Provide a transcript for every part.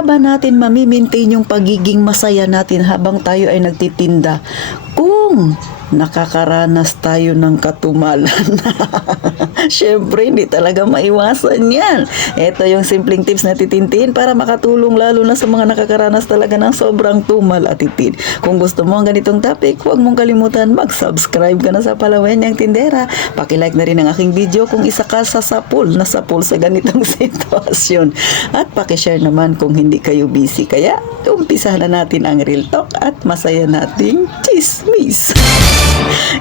Kaya ba natin mamimaintain yung pagiging masaya natin habang tayo ay nagtitinda kung nakakaranas tayo ng katumalan? Siyempre, hindi talaga maiwasan yan. Ito yung simpleng tips na titintin para makatulong lalo na sa mga nakakaranas talaga ng sobrang tumal at titin. Kung gusto mo ang ganitong topic, huwag mong kalimutan mag-subscribe ka na sa Palawenyang Tindera. Paki-like na rin ang aking video kung isa ka sa sapul sa ganitong sitwasyon. At paki-share naman kung hindi kayo busy. Kaya, umpisahan na natin ang real talk at masaya nating chismis.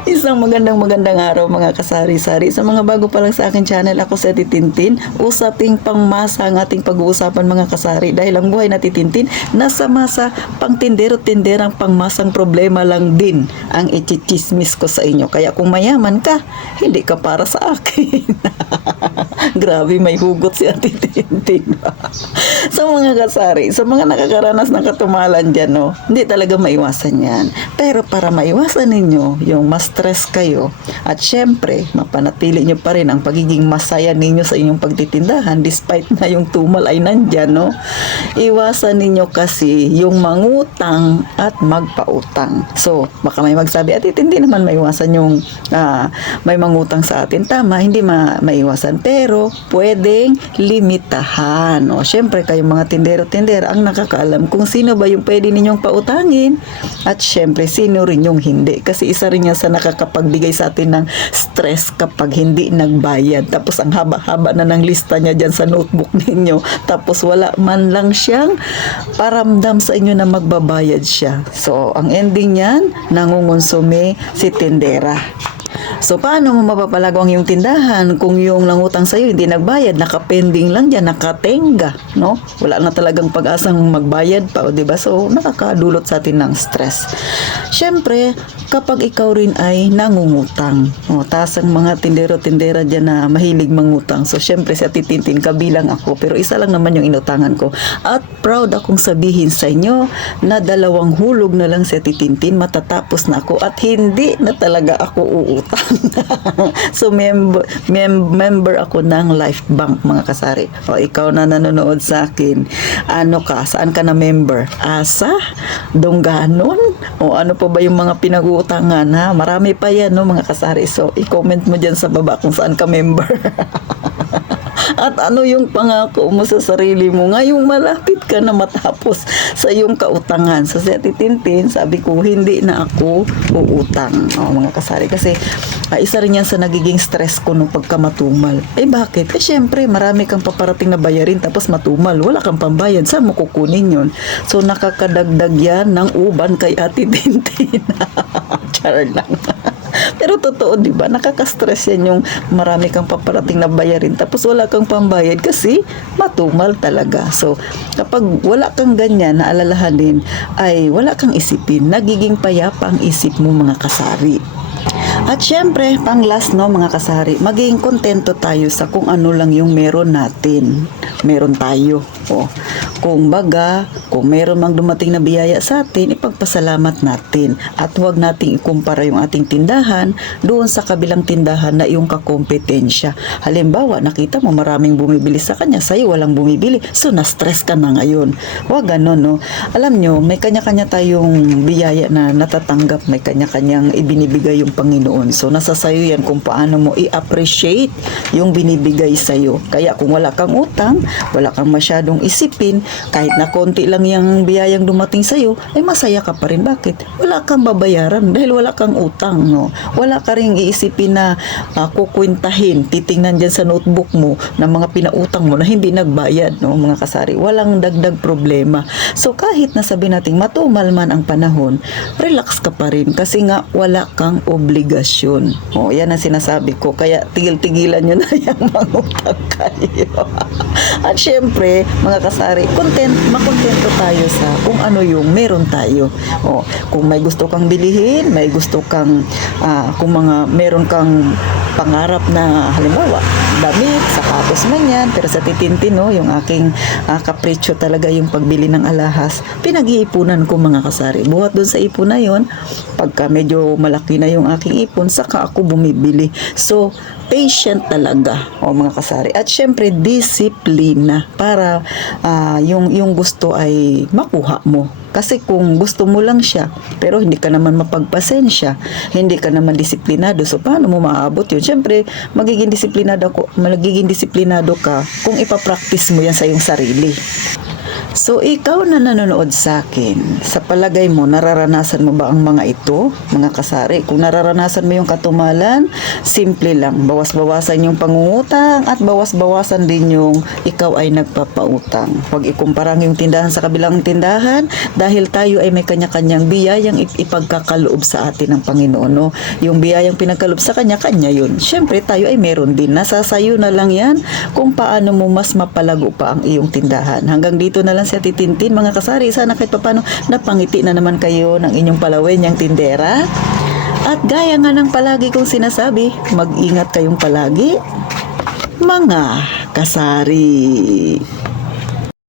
Isang magandang araw mga kasari-sari. Sa mga bago pa lang sa akin channel, ako si Titintin. Usaping pangmasa ang ating pag-uusapan mga kasari. Dahil ang buhay na Titintin, nasa masa pangtindero-tinderang pangmasang problema lang din ang ichichismis ko sa inyo. Kaya kung mayaman ka, hindi ka para sa akin. Grabe, may hugot si Ate Tintin. Sa mga kasari, sa mga nakakaranas ng katumalan dyan, no, hindi talaga maiwasan yan. Pero para maiwasan ninyo yung ma-stress kayo at syempre, mapanatili nyo pa rin ang pagiging masaya ninyo sa inyong pagtitindahan despite na yung tumal ay nandyan, no? Iwasan ninyo kasi yung mangutang at magpautang. So, baka may magsabi, at hindi naman maiwasan yung may mangutang sa atin. Tama, hindi maiwasan. Pero, pwedeng limitahan. O, syempre, kayong mga tindero-tindera ang nakakaalam kung sino ba yung pwede ninyong pautangin at syempre, sino rin yung hindi. Kasi isa rin yan sa nakakapagbigay sa atin ng stress kapag hindi nagbayad. Tapos, ang haba-haba na ng lista niya dyan sa notebook ninyo. Tapos, wala man lang siyang paramdam sa inyo na magbabayad siya. So, ang ending niyan, nangungonsume si tindera. So, paano mo mapapalago ang iyong tindahan kung yung nangutang sa'yo hindi nagbayad, nakapending lang dyan, nakatenga, no? Wala na talagang pag-asang magbayad pa, o diba? So, nakakadulot sa atin ng stress. Siyempre, kapag ikaw rin ay nangungutang, taas ang mga tindero-tindera dyan na mahilig mangutang. So, siyempre, sa Titintin, kabilang ako, pero isa lang naman yung inutangan ko. At proud akong sabihin sa inyo na 2 hulog na lang sa Titintin, matatapos na ako at hindi na talaga ako uutang. So, member ako ng Life Bank, mga kasari. O, ikaw na nanonood sa akin, ano ka? Saan ka na member? Asa? Dongganon? O, ano pa ba yung mga pinag-uutangan, ha? Marami pa yan, no, mga kasari. So, i-comment mo dyan sa baba kung saan ka member. At ano yung pangako mo sa sarili mo ngayong malapit ka na matapos sa iyong kautangan. Sa Titintin, sabi ko, hindi na ako uutang. Mga kasari, kasi isa rin yan sa nagiging stress ko nung pagkamatumal. Bakit? Syempre, marami kang paparating na bayarin tapos matumal. Wala kang pambayad. Saan mo kukunin yun? So, nakakadagdag yan ng uban kay Ate Tintin. Char lang. Pero totoo, di ba? Nakaka-stress yan yung marami kang paparating na bayarin tapos wala kang pambayad kasi matumal talaga. So, kapag wala kang ganyan na alalahanin, ay wala kang isipin. Nagiging payapa ang isip mo, mga kasari. At syempre, pang last, no, mga kasari, maging kontento tayo sa kung ano lang yung meron natin. Meron tayo. Kung meron mang dumating na biyaya sa atin, ipagpasalamat natin. At huwag nating ikumpara yung ating tindahan doon sa kabilang tindahan na iyong kakompetensya. Halimbawa, nakita mo maraming bumibili sa kanya, sa'yo walang bumibili. So, na-stress ka na ngayon. Huwag ganun, no? Alam nyo, may kanya-kanya tayong biyaya na natatanggap. May kanya-kanyang ibinibigay yung Panginoon. So, nasa sayo yan kung paano mo i-appreciate yung binibigay sa'yo. Kaya kung wala kang utang, wala kang masyadong isipin, kahit na konti lang yung biyayang dumating sa'yo, ay masaya ka pa rin. Bakit? Wala kang babayaran dahil wala kang utang, no? Wala ka rin iisipin na kukwintahin, titingnan dyan sa notebook mo ng mga pinautang mo na hindi nagbayad, no, mga kasari. Walang dagdag problema. So, kahit nasabi natin matumal man ang panahon, relax ka pa rin kasi nga wala kang obligasyon. Yan ang sinasabi ko. Kaya tigil-tigilan nyo na yung mangutang kayo. At syempre, mga kasari, makontento tayo sa kung ano yung meron tayo. Kung may gusto kang bilihin, may gusto kang, kung meron kang pangarap na halimbawa, damit, sapatos man yan, pero sa Titintin, no, yung aking kapritsyo talaga yung pagbili ng alahas, pinag-iipunan ko, mga kasari. Buhat doon sa ipon na yon, pagka medyo malaki na yung aking ipon, saka ako bumibili. So, patient talaga, o mga kasari. At syempre, disiplina para yung gusto ay makuha mo. Kasi kung gusto mo lang siya, pero hindi ka naman mapagpasensya, hindi ka naman disiplinado, so paano mo maaabot yun? Siyempre, magiging disiplinado ka kung ipapractice mo yan sa iyong sarili. So, ikaw na nanonood sa akin, sa palagay mo, nararanasan mo ba ang mga ito, mga kasari? Kung nararanasan mo yung katumalan, simple lang, bawas-bawasan yung pangungutang at bawas-bawasan din yung ikaw ay nagpapautang. Huwag ikumpara yung tindahan sa kabilang tindahan dahil tayo ay may kanya-kanyang biyayang ipagkakaloob sa atin ng Panginoon. No? Yung biyayang pinagkaloob sa kanya-kanya yun. Siyempre, tayo ay meron din. Nasa sayo na lang yan kung paano mo mas mapalago pa ang iyong tindahan. Hanggang dito na lang si Ate Tintin, mga kasari. Sana kahit papano napangiti na naman kayo ng inyong palawin yung tindera. At gaya nga ng palagi kong sinasabi, mag-ingat kayong palagi, mga kasari.